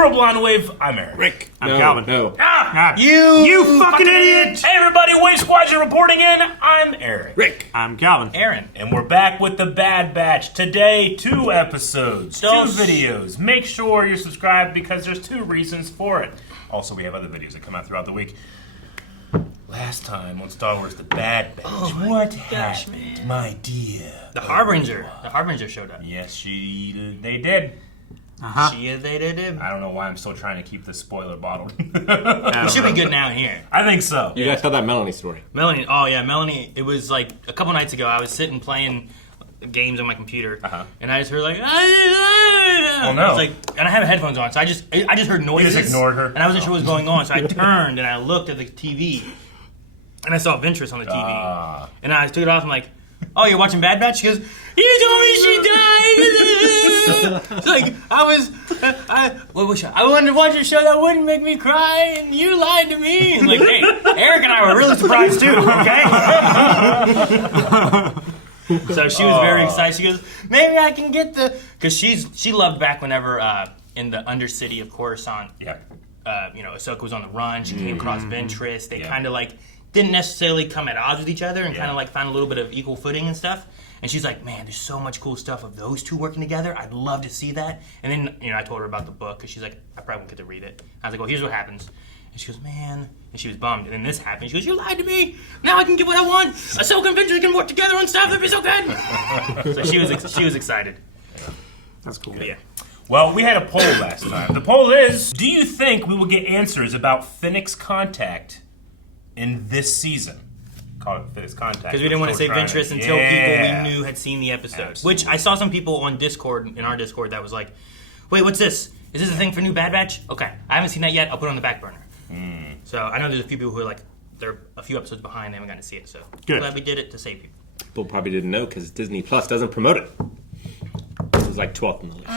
Squirrel Blonde Wave, I'm Eric. Rick. I'm Calvin. No. You fucking idiot! Hey everybody, Wave Squadron reporting in. I'm Eric. Rick. I'm Calvin. Aaron. And we're back with the Bad Batch. Today, 2 episodes, 2 videos. Make sure you're subscribed because there's 2 reasons for it. Also, we have other videos that come out throughout the week. Last time on Star Wars The Bad Batch, what happened, my dear? The Harbinger. The Harbinger showed up. Yes, they did. They did. I don't know why I'm still trying to keep this spoiler bottled. We should be good now in here. I think so. You guys tell that Melanie story. Melanie, Melanie, it was like a couple nights ago, I was sitting playing games on my computer, and I just heard like, oh no. I was like, and I have headphones on, so I just heard noises. You just ignored her? And I wasn't sure what was going on, so I turned and I looked at the TV, and I saw Ventress on the TV. And I took it off, I'm like, oh, you're watching Bad Batch? She goes, you told me she died! It's like, I wanted to watch a show that wouldn't make me cry, and you lied to me. And like, hey, Eric and I were really surprised too, okay? So she was very excited. She goes, maybe I can get because she loved back whenever in the Undercity of Coruscant, Ahsoka was on the run. She came across Ventress. They kind of like didn't necessarily come at odds with each other and kind of like found a little bit of equal footing and stuff. And she's like, man, there's so much cool stuff of those two working together. I'd love to see that. And then, I told her about the book because she's like, I probably won't get to read it. I was like, well, here's what happens. And she goes, man. And she was bummed. And then this happened. She goes, you lied to me. Now I can get what I want. Ahsoka and Ventress can work together on stuff. That'd be so good. So she was excited. That's cool. But yeah. Well, we had a poll last time. The poll is, do you think we will get answers about Fennec's contact in this season? Call it Fennec's contact. Because we didn't want to say Ventress until people we knew had seen the episode. Absolutely. Which I saw some people on Discord, in our Discord, that was like, wait, what's this? Is this a thing for new Bad Batch? Okay, I haven't seen that yet. I'll put it on the back burner. So I know there's a few people who are like, they're a few episodes behind. They haven't gotten to see it. So good. Glad we did it to save people. People probably didn't know because Disney Plus doesn't promote it. This is like 12th in the list.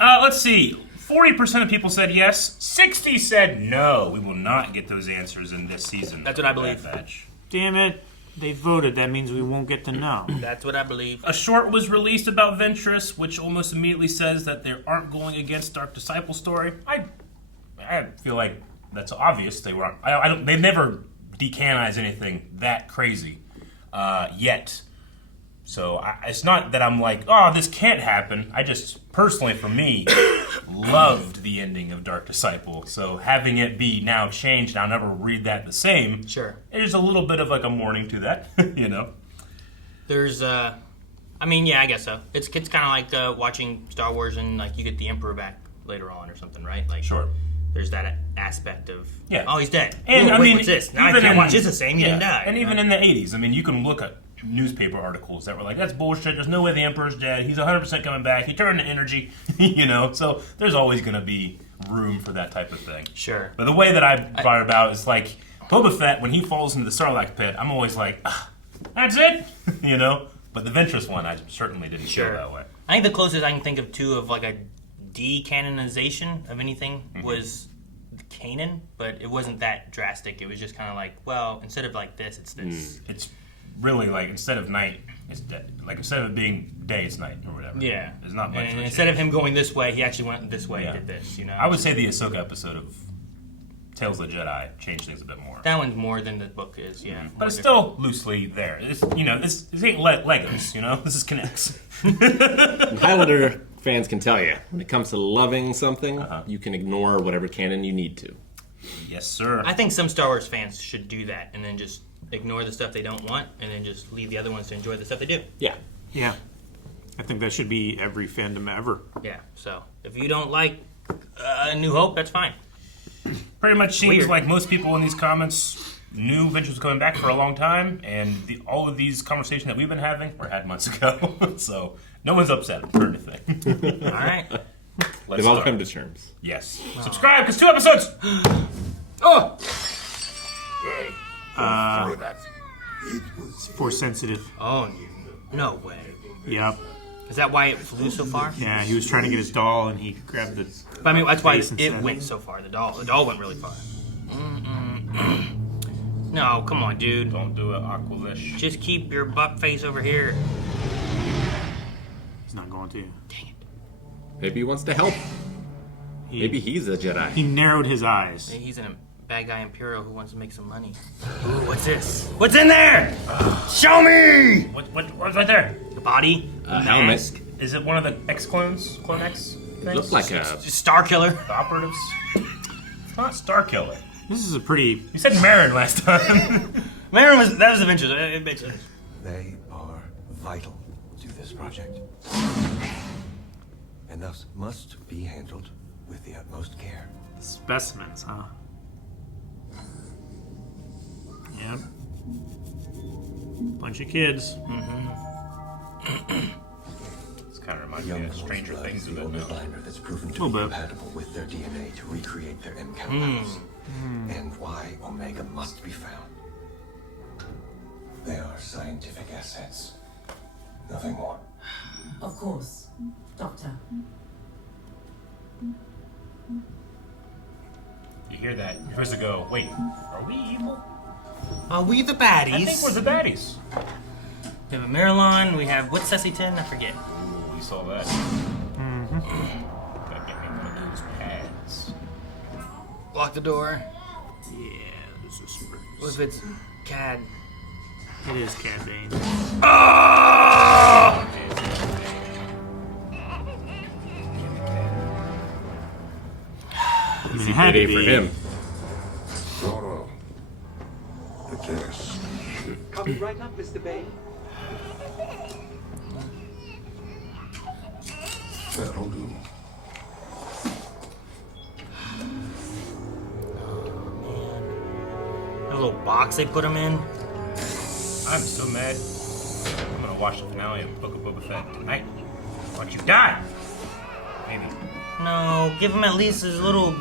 Let's see. 40% of people said yes. 60 said no. We will not get those answers in this season. That's what I believe. Bad Batch. Damn it. They voted. That means we won't get to know. That's what I believe. A short was released about Ventress, which almost immediately says that they aren't going against Dark Disciple story. I feel like that's obvious. They weren't. They've never decanonized anything that crazy yet. So it's not that I'm like, oh, this can't happen. I just, personally for me, loved the ending of Dark Disciple. So having it be now changed, I'll never read that the same. Sure. There's a little bit of like a mourning to that, There's, I guess so. It's kind of like watching Star Wars and like you get the Emperor back later on or something, right? Like, sure. There's that aspect of, oh, he's dead. And what's this? Now I can't watch this the same. He didn't die. And even in the 80s, you can look at newspaper articles that were like, that's bullshit, there's no way the Emperor's dead, he's 100% coming back, he turned to energy, so there's always going to be room for that type of thing. Sure. But the way that I brought it about is like, Boba Fett, when he falls into the Sarlacc pit, I'm always like, that's it, but the Ventress one, I certainly didn't feel that way. I think the closest I can think of, too, of like a decanonization of anything was Kanan, but it wasn't that drastic. It was just kind of like, well, instead of like this, it's this. It's really like, instead of night, it's day. Like, instead of it being day, it's night, or whatever. Yeah. There's not much. And instead of him going this way, he actually went this way and did this, I would say the Ahsoka episode of Tales of the Jedi changed things a bit more. That one's more than the book is, yeah. But it's still loosely there. It's, this ain't Legos, this is Connects. Highlander fans can tell you, when it comes to loving something, you can ignore whatever canon you need to. Yes, sir. I think some Star Wars fans should do that and then just ignore the stuff they don't want and then just leave the other ones to enjoy the stuff they do. Yeah. Yeah. I think that should be every fandom ever. Yeah, so if you don't like New Hope, that's fine. Pretty much seems like most people in these comments knew Ventress was coming back for a long time, and all of these conversations that we've been having were had months ago. So no one's upset or anything. All right. They've all come to terms. Yes. Subscribe, because 2 episodes! It's Force sensitive. Oh, no way. Yep. Is that why it flew so far? Yeah, he was trying to get his doll and he grabbed the. But that's why base it instead. went so far. The doll went really far. No, come on, dude. Don't do it, Aqualish. Just keep your butt face over here. He's not going to. Dang it. Maybe he wants to help. Maybe he's a Jedi. He narrowed his eyes. Maybe he's a bad guy Imperial who wants to make some money. Ooh, what's this? What's in there? Show me! What's right there? The body? The helmet. mask? Is it one of the X-clones? Clone X? It looks like a... Just Star Killer? The operatives? It's not Star Killer. This is a pretty... You said Marin last time. That was the Ventress. It makes sense. They are vital to this project. And thus must be handled with the utmost care. Specimens, huh? Yep. Bunch of kids. This kind of reminds Young me of Clone's Stranger blood Things is a the bit only now. binder that's proven to Little be bit. compatible with their DNA to recreate their M compounds. And why Omega must be found. They are scientific assets. Nothing more. Of course, Doctor. You hear that? You're supposed to go, wait, are we evil? Are we the I think baddies? we're the baddies. We have a Marilyn. We have, what's Cecitin? I forget. Ooh, we saw that. Gotta get me one of those pads. Lock the door. Yeah, this is What if it's Cad? It is Cad Bane. Easy It had to payday for be. him. Zorro. The case. Coming right up, Mr. Bane. That'll do. That little box they put him in. I'm so mad. I'm gonna watch the finale of Book of Boba Fett tonight. Watch you die! Maybe. No, give him at least his little.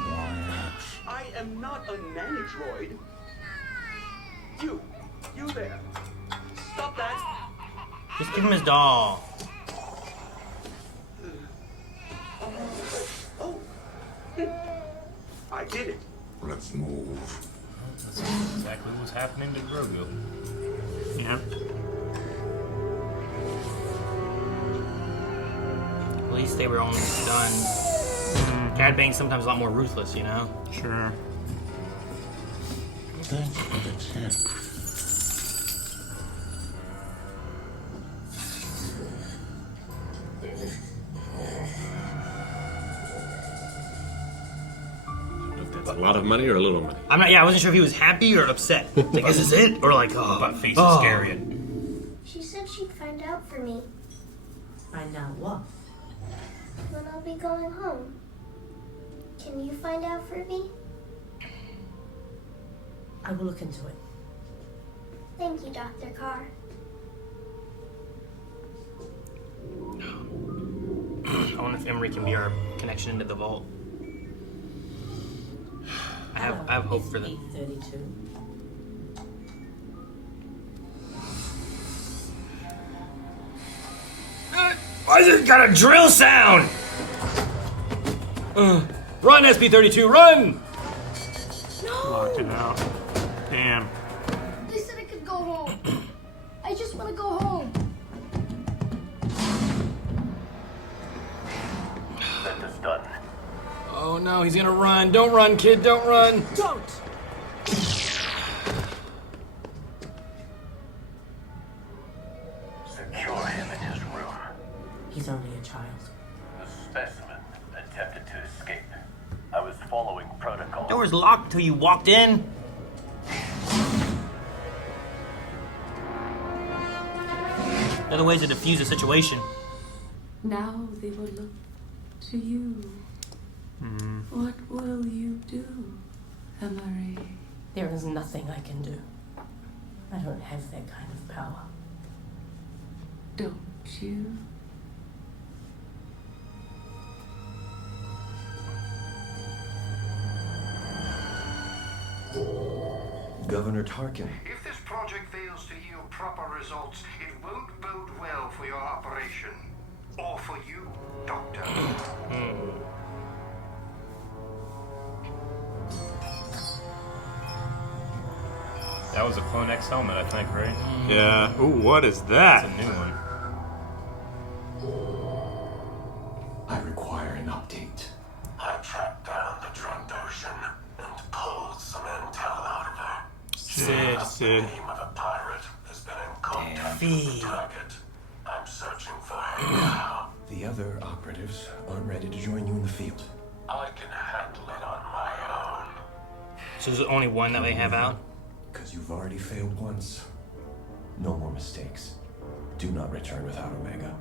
I am not a nanny-droid. You there. Stop that. Just give him his doll. Oh. I did it. Let's move. That's exactly what's happening to Grogu. Yep. At least they were almost done. Cad Bane's sometimes a lot more ruthless, you know? Sure. Thanks for the tip. A lot of money or a little money? I wasn't sure if he was happy or upset. Like, is this it? Or like, oh. But face oh. is scary. She said she'd find out for me Find out what? when I'll be going home. Can you find out for me? I will look into it. Thank you, Dr. Carr. I wonder if Emery can be our connection into the vault. I have hope for them. 32. Why is it got a drill sound? Run, SB-32, run! Locked it out. Damn. They said I could go home. I just want to go home. Sentence done. Oh no, he's gonna run. Don't run, kid, don't run. Don't! Secure him in his room. He's only a child. The specimen attempted to escape. I was following protocol. Door's locked till you walked in. Other ways to defuse the situation. Now they will look to you. What will you do, Emery? There is nothing I can do. I don't have that kind of power. Don't you? Governor Tarkin. If this project fails to yield proper results, it won't bode well for your operation. Or for you, Doctor. That was a Clone X helmet, I think, right? Yeah. Ooh, what is That's that? a new one. I require an update. Hot trap. Sid. The name of a pirate has been in contact with the target. I'm searching for him now. The other operatives aren't ready to join you in the field. I can handle it on my own. So there's only one that they have out? Because you've already failed once. No more mistakes. Do not return without Omega.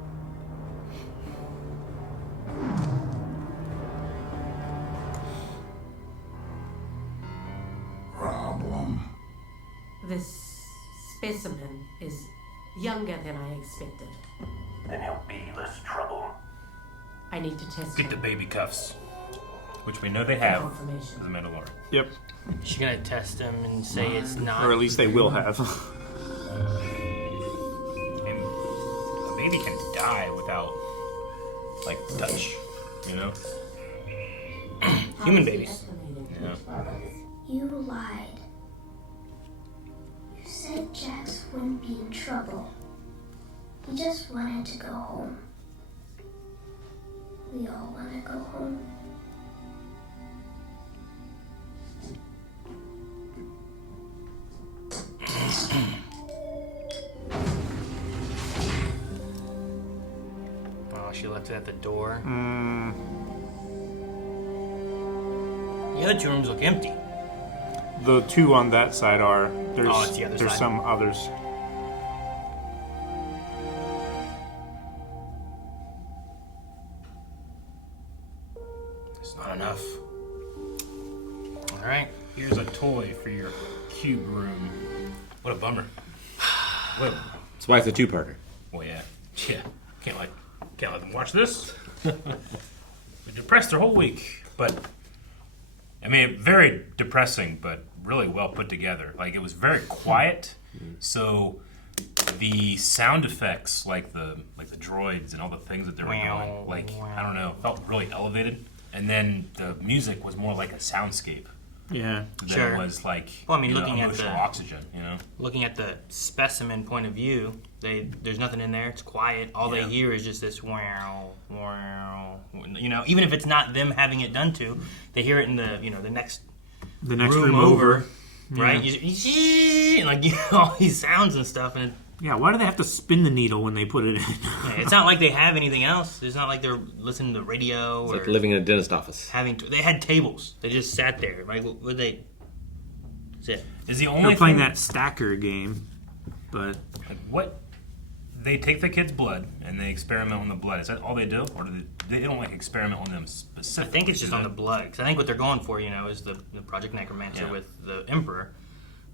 Problem. This specimen is younger than I expected. Then he'll be less trouble. I need to test Get him. the baby cuffs, which we know they have as Confirmation. the Mandalorian. Yep. She's gonna test him and say it's not. Or at least they will have. And a baby can die without, like, touch, you know? Human babies. Yeah. You lied. You said Jax wouldn't be in trouble. He just wanted to go home. We all want to go home. Oh, she left it at the door. The other two rooms look empty. The two on that side are. There's, Oh, it's the other there's side. some others. It's not enough. All right. Here's a toy for your cube room. What a bummer. What? That's why it's a two-parter. Well, yeah. Can't let them watch this. They're depressed their whole week, but I mean, very depressing, but really well put together. Like, it was very quiet, so the sound effects, like the droids and all the things that they were doing, like, I don't know, felt really elevated. And then the music was more like a soundscape. Yeah. Than it was like, Well, I mean, you know, looking at emotional the oxygen, you know. Looking at the specimen point of view, there's nothing in there. It's quiet. All they hear is just this wow, wow. You know, even if it's not them having it done to, they hear it in the the next room over. right? Yeah. And like all these sounds and stuff, and Yeah, why do they have to spin the needle when they put it in? it's not like they have anything else. It's not like they're listening to the radio It's or like living in a dentist office. they had tables. They just sat there. Like what they? That's it. Is the They're only playing thing that stacker game, but like, what they take the kid's blood and they experiment on the blood. Is that all they do, or do they don't like experiment on them I specifically? think it's just on the blood. Because I think what they're going for, is the Project Necromancer with the Emperor,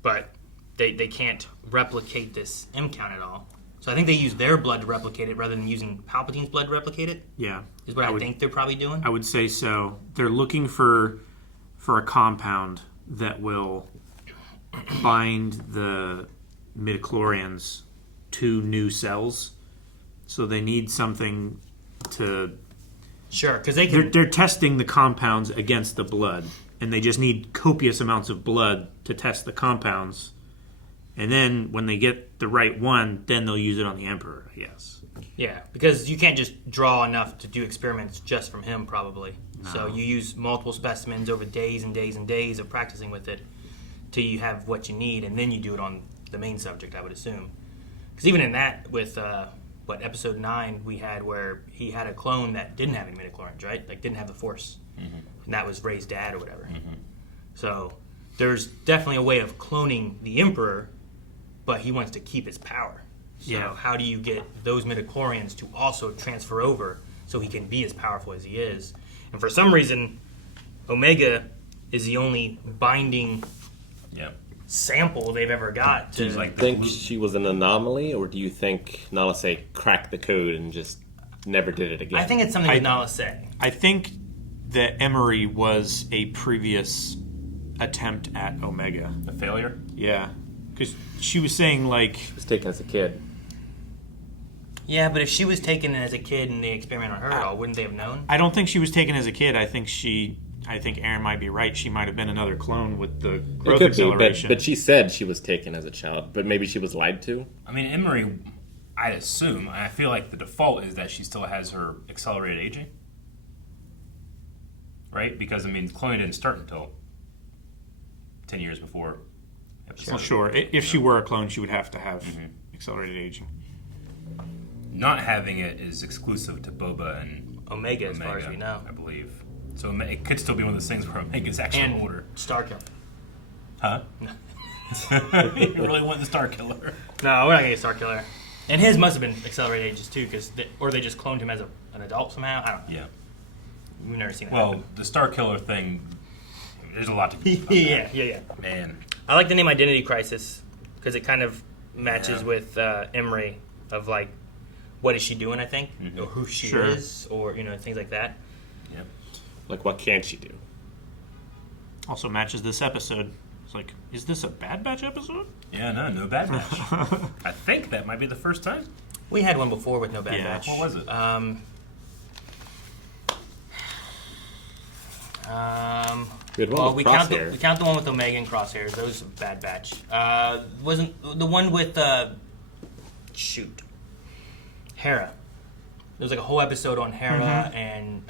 but they can't replicate this M count at all. So I think they use their blood to replicate it rather than using Palpatine's blood to replicate it. yeah, Is what I think they're probably doing. I would say so. They're looking for a compound that will bind the midichlorians to new cells. So they need something to. Sure, because they can. They're testing the compounds against the blood, and they just need copious amounts of blood to test the compounds. And then when they get the right one, then they'll use it on the Emperor, I guess. Yeah, because you can't just draw enough to do experiments just from him, probably. No. So you use multiple specimens over days and days and days of practicing with it till you have what you need, and then you do it on the main subject, I would assume. Because even in that, with episode 9 we had where he had a clone that didn't have any midichlorians, right? Like didn't have the Force, and that was Rey's dad or whatever. So there's definitely a way of cloning the Emperor, but he wants to keep his power. So how do you get those midichlorians to also transfer over so he can be as powerful as he is? And for some reason, Omega is the only binding sample they've ever got. Do you think she was an anomaly, or do you think Nala Se cracked the code and just never did it again? I think it's something with Nala Se. I think that Emery was a previous attempt at Omega. A failure? Yeah. Because she was saying, like... She was taken as a kid. Yeah, but if she was taken as a kid and they experimented on her at all, wouldn't they have known? I don't think she was taken as a kid. I think Aaron might be right. She might have been another clone with the growth acceleration. But she said she was taken as a child, but maybe she was lied to. I mean, Emery, I'd assume, I feel like the default is that she still has her accelerated aging. Right? Because, I mean, cloning didn't start until 10 years before episode. Well, sure. If she were a clone, she would have to have accelerated aging. Not having it is exclusive to Boba and Omega, as far as we know. I believe. So it could still be one of those things where Omega's actually And older. Starkiller. Huh? You really want the Star Killer? No, we're not gonna get Starkiller. And his must have been accelerated ages too, or they just cloned him as an adult somehow. I don't know. Yeah. We've never seen that. Well, happen. the Star Killer thing, there's a lot to be yeah. Man. I like the name Identity Crisis because it kind of matches with Emery of like, what is she doing? I think, or who she is, or things like that. Yep. Like, what can she do? Also matches this episode. It's like, is this a Bad Batch episode? Yeah, no Bad Batch. I think that might be the first time. We had one before with no Bad Batch. What was it? We had one with we count the one with Omega and Crosshairs. Those are Bad Batch. Wasn't the one with Hera. There was like a whole episode on Hera and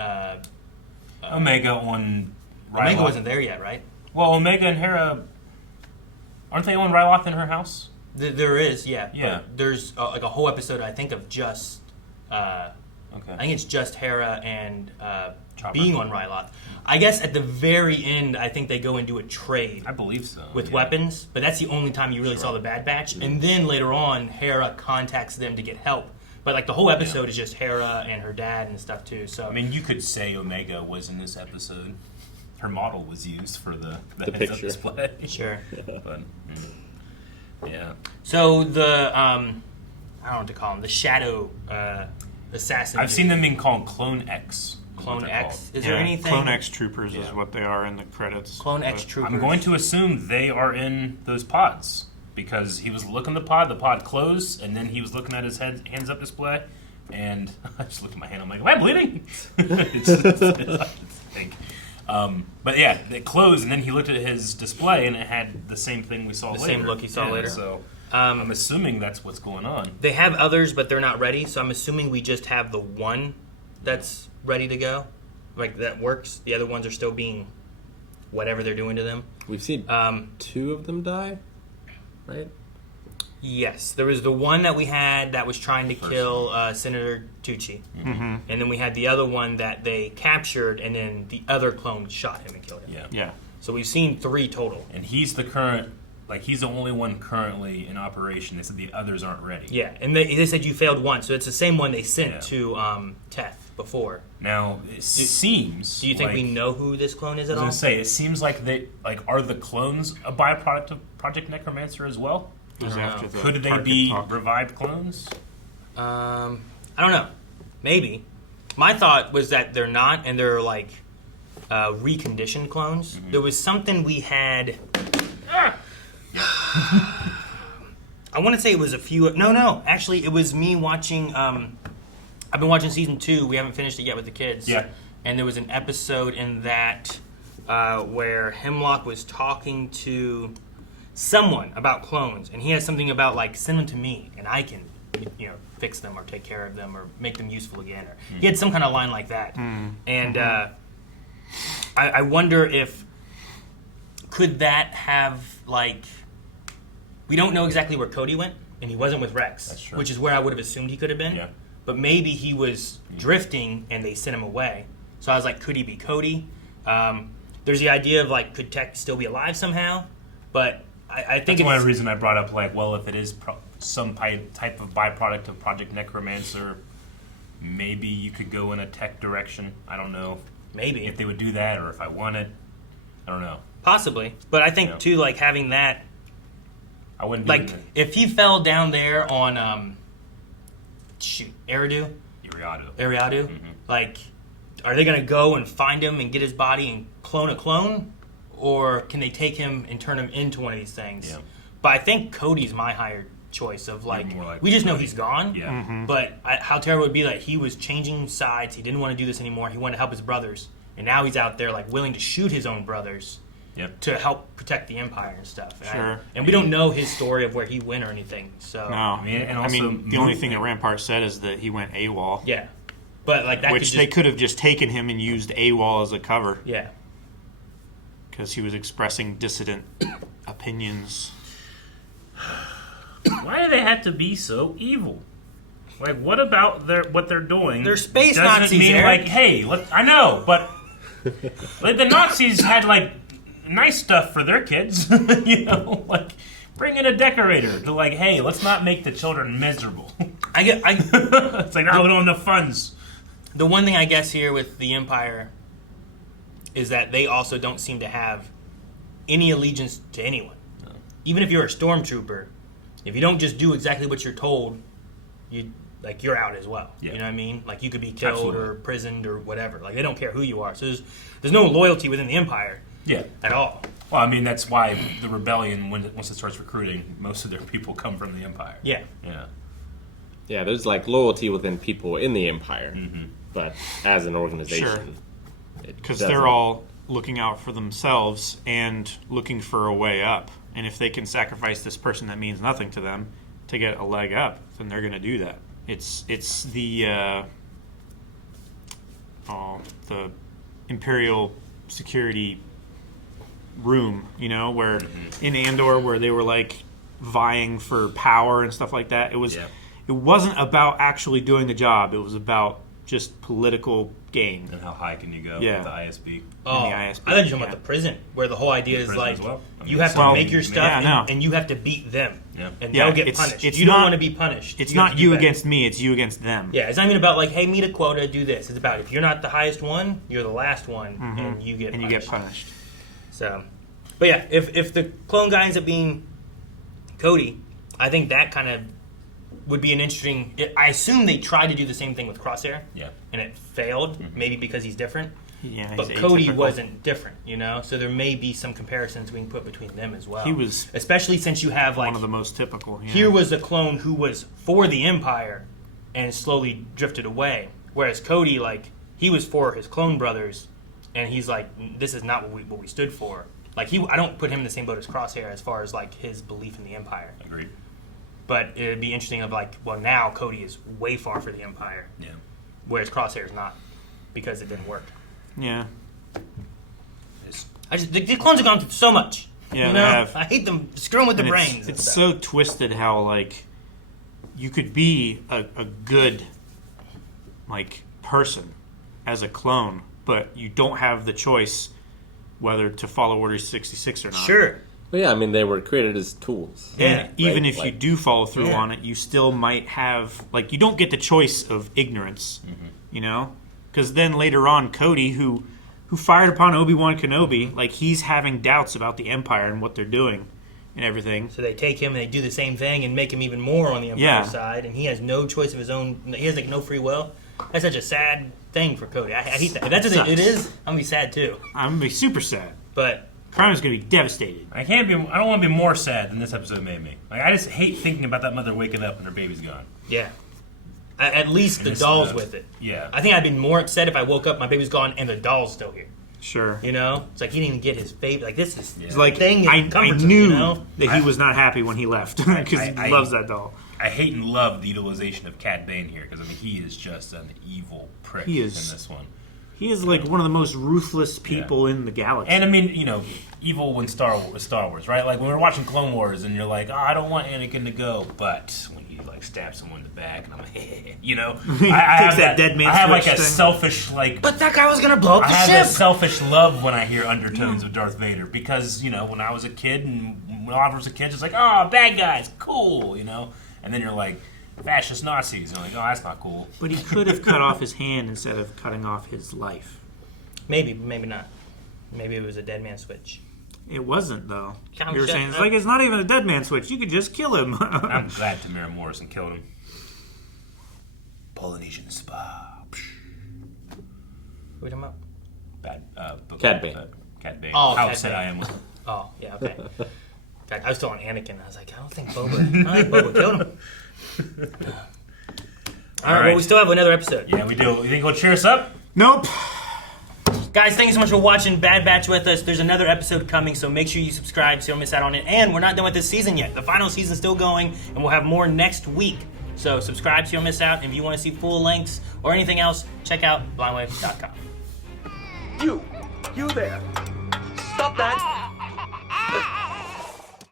Omega on Ryloth. Omega wasn't there yet, right? Well, Omega and Hera, aren't they on Ryloth in her house? There is, yeah. Yeah. But there's like a whole episode, I think, of just. Okay. I think it's just Hera and being on Ryloth. I guess at the very end, I think they go and do a trade. I believe so. With weapons, but that's the only time you really saw the Bad Batch. And then later on, Hera contacts them to get help. But like the whole episode is just Hera and her dad and stuff too. So I mean, you could say Omega was in this episode. Her model was used for the heads-up picture. display. Sure. But, yeah. So the I don't know what to call them. The Shadow assassin. I've seen them being called Clone X. Clone X. Is Yeah, there anything? Clone X Troopers is what they are in the credits. Clone X Troopers. I'm going to assume they are in those pods because he was looking at the pod closed, and then he was looking at his hands-up display, and I just looked at my hand. I'm like, am I bleeding? it's I think. But yeah, it closed, and then he looked at his display, and it had the same thing we saw later. The same look he saw later. So I'm assuming that's what's going on. They have others, but they're not ready. So I'm assuming we just have the one that's ready to go, like that works. The other ones are still being whatever they're doing to them. We've seen two of them die, right? Yes, there was the one that we had that was trying to kill Senator Tucci, and then we had the other one that they captured, and then the other clone shot him and killed him. Yeah. So we've seen 3 total. And he's the current, like he's the only one currently in operation. They said the others aren't ready. Yeah, and they said you failed once, so it's the same one they sent to Teth before. Now it seems. Do you think like, we know who this clone is at all? I was gonna say it seems like are the clones a byproduct of Project Necromancer as well? Could they be revived clones? I don't know. Maybe. My thought was that they're not, and they're like reconditioned clones. Mm-hmm. There was something we had. I want to say it was a few. No. Actually, it was me watching. I've been watching season 2. We haven't finished it yet with the kids. Yeah. And there was an episode in that where Hemlock was talking to someone about clones, and he has something about like send them to me, and I can, fix them or take care of them or make them useful again. Or he had some kind of line like that, and I wonder if could that have like we don't know exactly where Cody went, and he wasn't with Rex, That's true. which is where I would have assumed he could have been. Yeah. But maybe he was drifting and they sent him away. So I was like, could he be Cody? There's the idea of like, could Tech still be alive somehow? But I think that's one reason I brought up like, well, if it is some type of byproduct of Project Necromancer, maybe you could go in a Tech direction. I don't know. Maybe if they would do that, or if I want it, I don't know. Possibly, but I think too, like having that. I wouldn't like if he fell down there on Eriadu. Like, are they gonna go and find him and get his body and clone a clone, or can they take him and turn him into one of these things? Yeah. But I think Cody's my higher choice of like we just know he's gone. Yeah. But how terrible it would be that he was changing sides. He didn't want to do this anymore. He wanted to help his brothers, and now he's out there like willing to shoot his own brothers. Yep. To help protect the Empire and stuff. Sure. And we don't know his story of where he went or anything. So no, I mean the only thing that Rampart said is that he went AWOL. Yeah, but like that, which they could have just taken him and used AWOL as a cover. Yeah, because he was expressing dissident opinions. Why do they have to be so evil? Like, what about what they're doing? They're space doesn't Nazis, mean Eric. like, hey, I know, but like, the Nazis had like nice stuff for their kids, you know, like bring in a decorator to like, hey, let's not make the children miserable. It's like, no, we don't have enough funds. The one thing I guess here with the Empire is that they also don't seem to have any allegiance to anyone. No. Even if you're a stormtrooper, if you don't just do exactly what you're told, you're out as well. Yeah. You know what I mean? Like you could be killed or imprisoned or whatever. Like they don't care who you are. So there's no loyalty within the Empire. Yeah. At all. Well, I mean that's why the rebellion, once it starts recruiting, most of their people come from the Empire. Yeah. Yeah. Yeah. There's like loyalty within people in the Empire, but as an organization, because they're all looking out for themselves and looking for a way up. And if they can sacrifice this person that means nothing to them to get a leg up, then they're going to do that. It's the Imperial security room, you know, where in Andor, where they were like vying for power and stuff like that. It wasn't about actually doing the job. It was about just political gain. And how high can you go with the ISB? Oh, I thought you were talking about the prison, where the whole idea is like you have to make your stuff and you have to beat them. Yeah. And they'll get punished. You don't want to be punished. It's not you against me, it's you against them. Yeah, it's not even about like, hey, meet a quota, do this. It's about if you're not the highest one, you're the last one, and you get punished. So, but yeah, if the clone guy ends up being Cody, I think that kind of would be an interesting... I assume they tried to do the same thing with Crosshair. Yeah. And it failed, maybe because he's different. Yeah, but Cody wasn't different, you know? So there may be some comparisons we can put between them as well. He was... Especially since you have, like... one of the most typical. Yeah. Here was a clone who was for the Empire and slowly drifted away. Whereas Cody, like, he was for his clone brothers, and he's like, this is not what we stood for. Like, I don't put him in the same boat as Crosshair as far as, like, his belief in the Empire. Agreed. But it'd be interesting of like, well, now Cody is way far for the Empire. Yeah. Whereas Crosshair is not, because it didn't work. Yeah. The clones have gone through so much. Yeah, you know? They have. I hate them screwing with the brains. It's so twisted how like you could be a good like person as a clone, but you don't have the choice whether to follow Order 66 or not. Sure. Well, yeah, I mean, they were created as tools. Yeah, even if you do follow through on it, you still might have... Like, you don't get the choice of ignorance, you know? Because then later on, Cody, who fired upon Obi-Wan Kenobi, like, he's having doubts about the Empire and what they're doing and everything. So they take him and they do the same thing and make him even more on the Empire side, and he has no choice of his own... He has, like, no free will. That's such a sad thing for Cody. I hate that. If that's what it is, I'm going to be sad, too. I'm going to be super sad. But... Crime is going to be devastated. I don't want to be more sad than this episode made me. Like I just hate thinking about that mother waking up and her baby's gone. Yeah. At least the doll's with it. Yeah. I think I'd be more upset if I woke up, my baby's gone, and the doll's still here. Sure. You know? It's like he didn't even get his baby. Like this is It's like thing I knew you know? that he was not happy when he left because he loves that doll. I hate and love the utilization of Cad Bane here because I mean he is just an evil prick in this one. He is like one of the most ruthless people in the galaxy. And I mean, you know, evil when Star Wars, right? Like when we were watching Clone Wars, and you're like, oh, I don't want Anakin to go, but when he like stabs someone in the back, and I'm like, you know, I have that dead man. I have like a selfish like. But that guy was gonna blow up the ship. I have that selfish love when I hear undertones of Darth Vader because you know when I was a kid and when Oliver was a kid, it's like, oh, bad guys, cool, you know, and then you're like. Fascist Nazis. And I'm like, oh, that's not cool. But he could have cut off his hand instead of cutting off his life. Maybe not. Maybe it was a dead man switch. It wasn't, though. You were saying, it's not even a dead man switch. You could just kill him. I'm glad Tamara Morrison killed him. Polynesian spa. What are we talking about? Cad Bane. Cad Bane. Oh, How upset I am with him. Oh, yeah, okay. I was still on Anakin. I was like, I don't think Boba killed him. All right, well, we still have another episode. Yeah, we do. You think we'll cheer us up? Nope. Guys, thank you so much for watching Bad Batch with us. There's another episode coming, so make sure you subscribe so you don't miss out on it. And we're not done with this season yet. The final season's still going, and we'll have more next week. So subscribe so you don't miss out. And if you want to see full lengths or anything else, check out blindwave.com. You there. Stop that